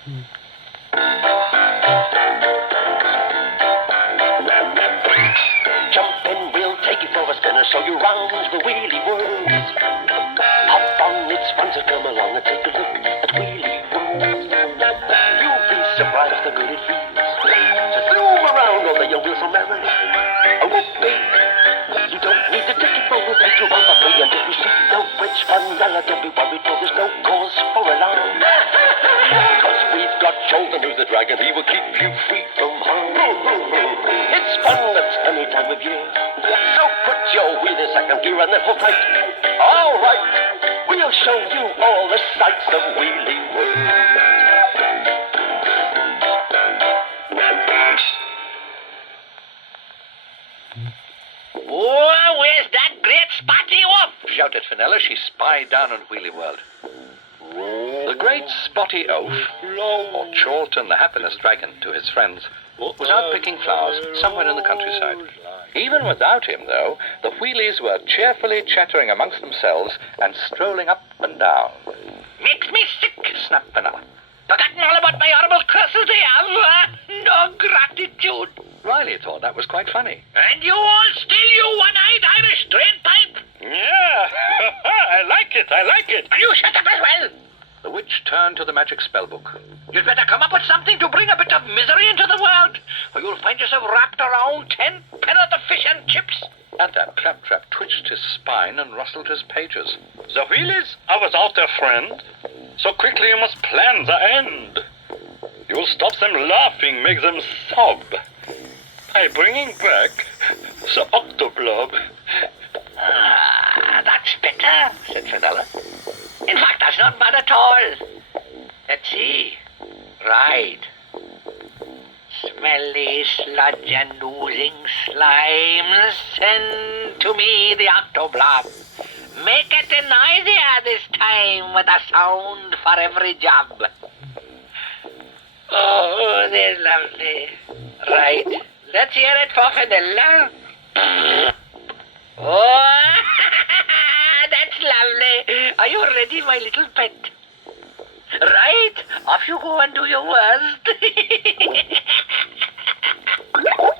Jump in, we'll take you for a spin and show you round the wheelie world. Hop on, it's fun, so come along and take a look at Wheelie World. You'll be surprised how good it feels to zoom around on the young wheels so merrily. Oh, whoopee! You don't need a ticket, but we'll take you on for free. And if you see no French vanilla, don't be worried, for there's no cause for alarm. Cause we've got Jolton, who's the dragon, he will keep you free from harm. It's fun at any time of year, so put your wheel in second gear and then hold tight. All right, we'll show you all the sights of Wheelie World. Oh, where's that great Spotty Oaf? Shouted Fenella. She spied down on Wheelie World. The great Spotty Oaf, or Chorlton the Happiness Dragon to his friends, was out picking flowers somewhere in the countryside. Even without him, though, the wheelies were cheerfully chattering amongst themselves and strolling up and down. Makes me sick, Snapped Fenella. Forgotten all about my horrible curses they have. No gratitude. Riley thought that was quite funny. And you all still, you one-eyed Irish drainpipe. Yeah, I like it. And you shut up as well. The witch turned to the magic spellbook. You'd better come up with something to bring a bit of misery into the world, or you'll find yourself wrapped around 10 penn'orth of fish and chips. At that, Claptrap twitched his spine and rustled his pages. The wheelies are without their friend, so quickly you must plan the end. You'll stop them laughing, make them sob, by bringing back the Octoblob. Ah, that's better, said Fenella. In fact, that's not bad at all. Let's see. Right. Smelly sludge and oozing slime, send to me the Octoblob. Make it noisier this time with a sound for every job. Oh, they're lovely. Right. Let's hear it for Fenella. Oh, that's lovely. Are you ready, my little pet? Right. Off you go and do your worst.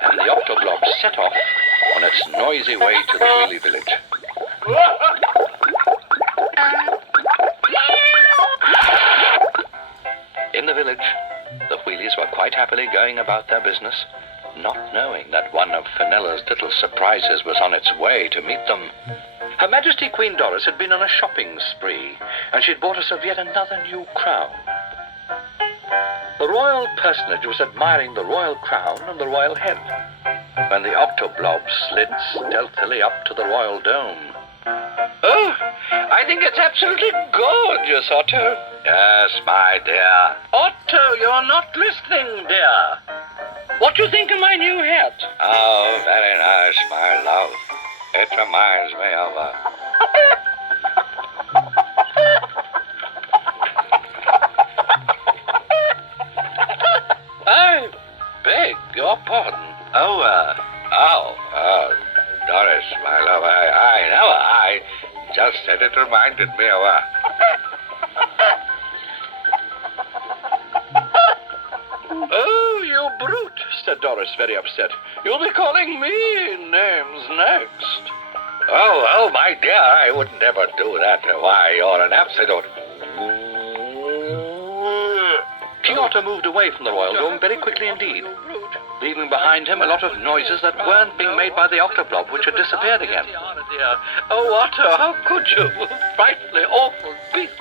And the Octoblob set off on its noisy way to the wheelie village. In the village, the wheelies were quite happily going about their business, not knowing that one of Fenella's little surprises was on its way to meet them. Her Majesty Queen Doris had been on a shopping spree, and she'd bought herself yet another new crown. The royal personage was admiring the royal crown and the royal head, when the Octoblob slid stealthily up to the royal dome. Oh, I think it's absolutely gorgeous, Otto. Yes, my dear. Otto, you're not listening, dear. What do you think of my new hat? Oh, very nice, my love. It reminds me of I beg your pardon. Doris, my love, I just said it reminded me of Oh, you brute, said Doris, very upset. You'll be calling me names next. Oh, my dear, I wouldn't ever do that. Why, you're an absolute... King Otto moved away from the royal dome very quickly indeed, leaving behind him a lot of noises that weren't being made by the Octoblob, which had disappeared again. Oh, Otto, how could you? Frightfully awful beast.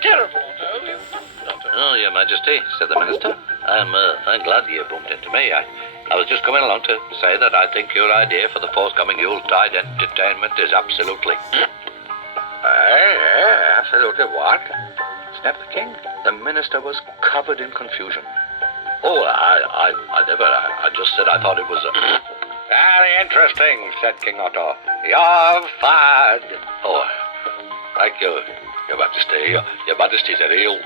Terrible, Otto. Oh, Your Majesty, said the minister. I'm glad you bumped into me. I was just coming along to say that I think your idea for the forthcoming Yuletide entertainment is absolutely... Absolutely what? Snapped the king. The minister was covered in confusion. Oh, I just said I thought it was... Very interesting, said King Otto. You're fired. Oh, thank you, Your Majesty. Your Majesty's a real...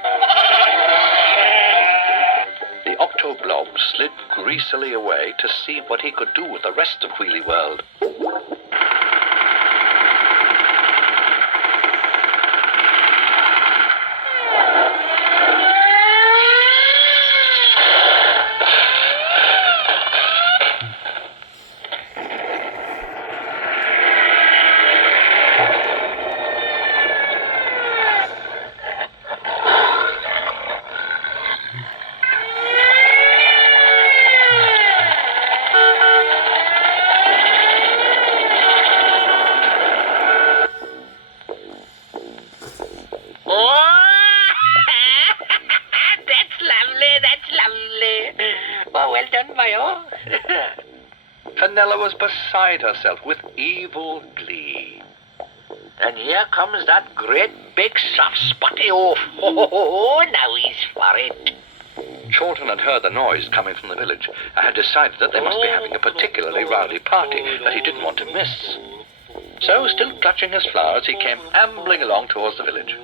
The Octoblob slid greasily away to see what he could do with the rest of Wheelie World. well done, boyo. Fenella was beside herself with evil glee. And here comes that great big soft spotty oaf. Oh, now he's for it. Chorlton had heard the noise coming from the village and had decided that they must be having a particularly rowdy party that he didn't want to miss. So, still clutching his flowers, he came ambling along towards the village.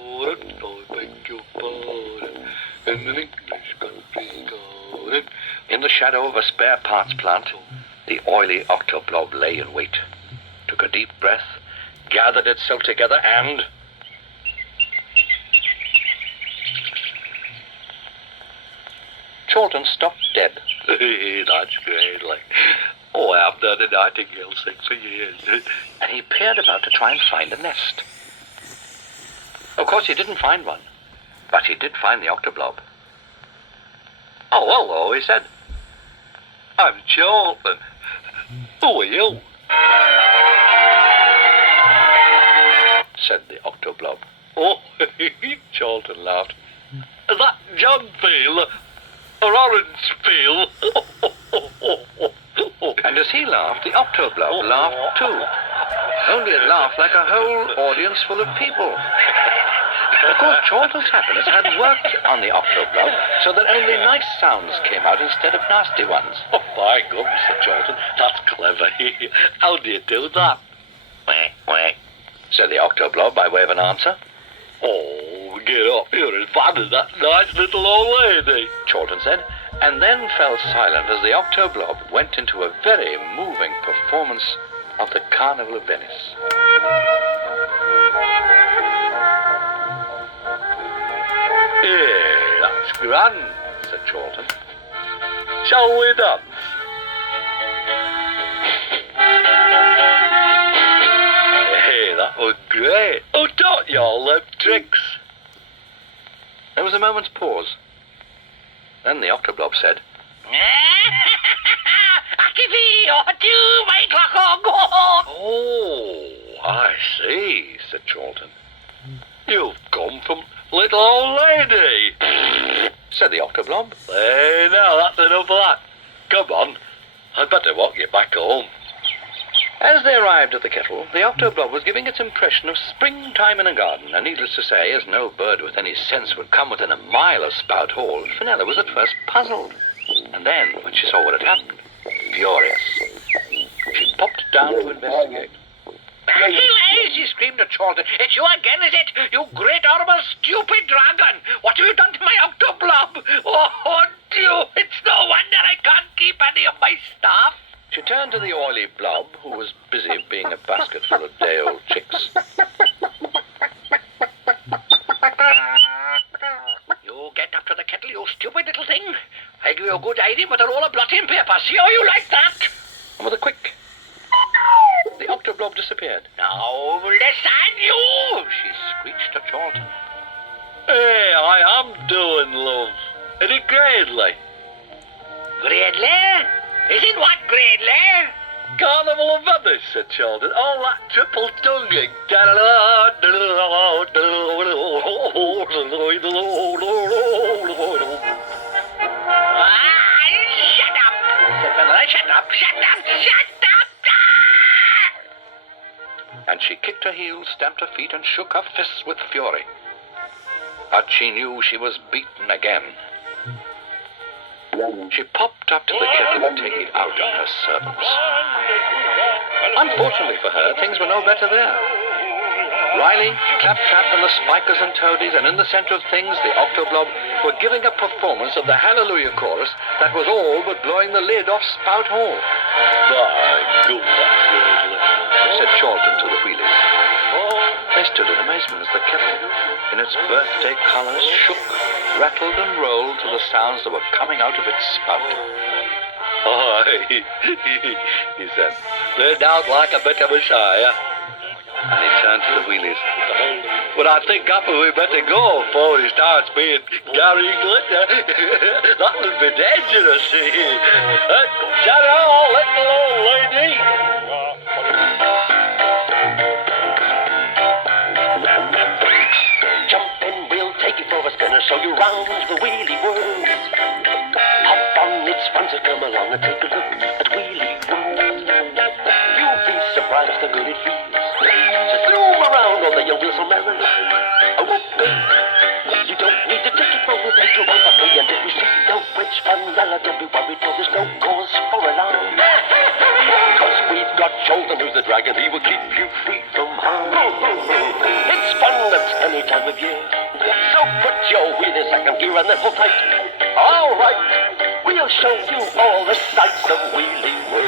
In the shadow of a spare parts plant, the oily octoblob lay in wait, took a deep breath, gathered itself together, and... Chorlton stopped dead. That's great, like. Oh, I haven't heard a nightingale sing for years. And he peered about to try and find a nest. Of course, he didn't find one, but he did find the octoblob. "Oh, hello," he said. I'm Chorlton. Who are you? Said the octoblob. Oh, Chorlton laughed. Is that John Peel? Or Orange Peel? And as he laughed, the octoblob laughed too. Only it laughed like a whole audience full of people. Of course, Chorlton's happiness had worked on the octoblob so that only nice sounds came out instead of nasty ones. Oh, by gum, said Chorlton. That's clever. How do you do that? Quack, quack, said the octoblob by way of an answer. Oh, get up. You're as bad as that nice little old lady, Chorlton said, and then fell silent as the octoblob went into a very moving performance of the Carnival of Venice. Hey, that's grand, said Chorlton. Shall we dance? Hey, that was great. Who taught you all them tricks? There was a moment's pause. Then the octoblob said, Oh, I see, said Chorlton. You've come from little old lady, said the octoblob. Hey, now that's enough of that. Come on, I'd better walk you back home. As they arrived at the kettle, the octoblob was giving its impression of springtime in a garden, and needless to say, as no bird with any sense would come within a mile of Spout Hall, Fenella was at first puzzled. And then, when she saw what had happened, furious. She popped down to investigate. Anyway, she screamed at Chorlton. It's you again, is it? You great, horrible, stupid dragon. What have you done to my octoblob? Oh, dear, it's no wonder I can't keep any of my staff. She turned to the oily blob, who was busy being a basket full of day-old chicks. You get up to the kettle, you stupid little thing. I give you a good idea with a roll of blotting paper. See how you like that? And with a quick, the octoblob disappeared. Now, listen, you! She screeched at Chorlton. Hey, I am doing, love. In it gradely. Gradely? Isn't what Gradely? Carnival of Venice, said Chorlton. All that triple tonguing. Shut up! Said Fenella. Shut up! Shut up! Shut up! And she kicked her heels, stamped her feet, and shook her fists with fury. But she knew she was beaten again. She popped up to the kettle to take it out on her servants. Unfortunately for her, things were no better there. Riley, Claptrap, and the Spikers and Toadies, and in the center of things, the octoblob, were giving a performance of the Hallelujah Chorus that was all but blowing the lid off Spout Hall. By gum, that's gradely, said Chorlton to the wheelies. They stood in amazement as the kettle, in its birthday colors, shook, rattled, and rolled to the sounds that were coming out of its spout. Aye, he said. They're out like a bit of a Messiah. And he turned to the wheelies. But I think after we better go before he starts being Gary Glitter. That would be dangerous. Ta-da, little old lady. Jump in, we'll take you for a spinner, show you round the wheelie world. Hop on its it's fun to come along and take a look at Wheelie World. You'll be surprised how good it feels. So zoom around all the young wheels so merrily. Oh, whoopee. You don't need a ticket, but we'll take you on for free. And if you see no French Vanilla, don't be worried, no, there's no cause for alarm. Cause we've got Jolton, who's the dragon, he will keep you free from harm. It's fun at any time of year. So put your wheel in second gear and then hold tight. All right, we'll show you all the sights of Wheelie World.